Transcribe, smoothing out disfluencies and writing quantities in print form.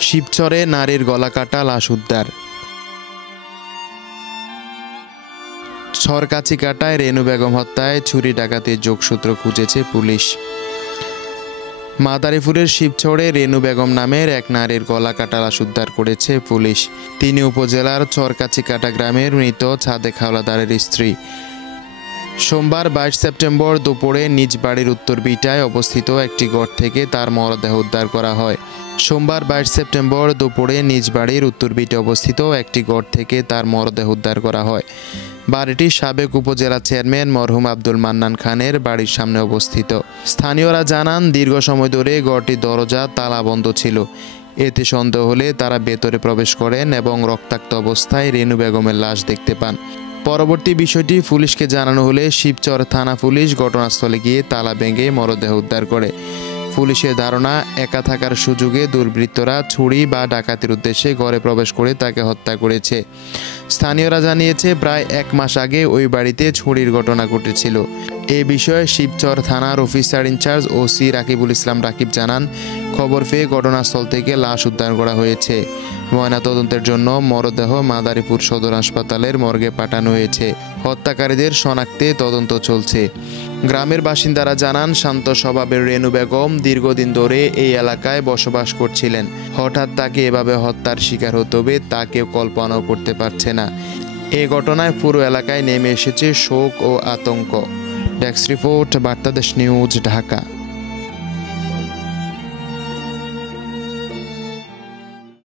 শিবচরে নারীর গলা কাটা লাশ উদ্ধার। ছরকাছিকাটায় রেনু বেগম হত্যায় ছুরি ডাকাতির যোগসূত্র খুঁজেছে পুলিশ। মাদারীপুরের শিবচরে রেনু বেগম নামের এক নারীর গলা কাটা লাশ উদ্ধার করেছে পুলিশ। তিনি উপজেলার ছরকাছিকাটা গ্রামের মৃত সাদেক হাওলাদারের স্ত্রী। সোমবার 22 সেপ্টেম্বর দুপুরে নিজ বাড়ির উত্তর বিটায় অবস্থিত একটি ঘর থেকে তার মরদেহ উদ্ধার করা হয়। সোমবার 22 সেপ্টেম্বর দুপুরে নিজ বাড়ির উত্তর বিটায় অবস্থিত একটি ঘর থেকে তার মরদেহ উদ্ধার করা হয়। বাড়িটি সাবেক উপজেলা চেয়ারম্যান মরহুম আব্দুল মান্নান খানের বাড়ির সামনে অবস্থিত। স্থানীয়রা জানান, দীর্ঘ সময় ধরে ঘরটির দরজা তালা বন্ধ ছিল। এতে সন্দেহ হলে তারা ভেতরে প্রবেশ করেন এবং রক্তাক্ত অবস্থায় রেনু বেগমের লাশ দেখতে পান। পরবর্তী বিষয়টি পুলিশকে জানানো হলে শিবচর থানা পুলিশ ঘটনাস্থলে গিয়ে তালা ভেঙে মরদেহ উদ্ধার করে। পুলিশের ধারণা, একা থাকার সুযোগে দুর্বৃত্তরা ছুরি বা ডাকাতির উদ্দেশ্যে ঘরে প্রবেশ করে তাকে হত্যা করেছে। স্থানীয়রা জানিয়েছে, প্রায় 1 মাস আগে ওই বাড়িতে চুরির ঘটনা ঘটেছিল। এ বিষয়ে শিবচর থানার অফিসার ইনচার্জ ওসি রাকিবুল ইসলাম রাকিব জানান, খবর পেয়ে ঘটনাস্থল থেকে লাশ উদ্ধার করা হয়েছে। ময়নাতদন্তের জন্য মরদেহ মাদারীপুর সদর হাসপাতালের মর্গে পাঠানো হয়েছে। হত্যাকারীদের শনাক্তে তদন্ত চলছে। গ্রামের বাসিন্দারা জানান, শান্ত স্বভাবের রেনু বেগম দীর্ঘদিন ধরে এই এলাকায় বসবাস করছিলেন। হঠাৎ তাকে এভাবে হত্যার শিকার হতে হবে তা কেউ কল্পনাও করতে পারছে না। এ ঘটনায় পুরো এলাকায় নেমে এসেছে শোক ও আতঙ্ক। Desk report, Bartadesh news, Dhaka.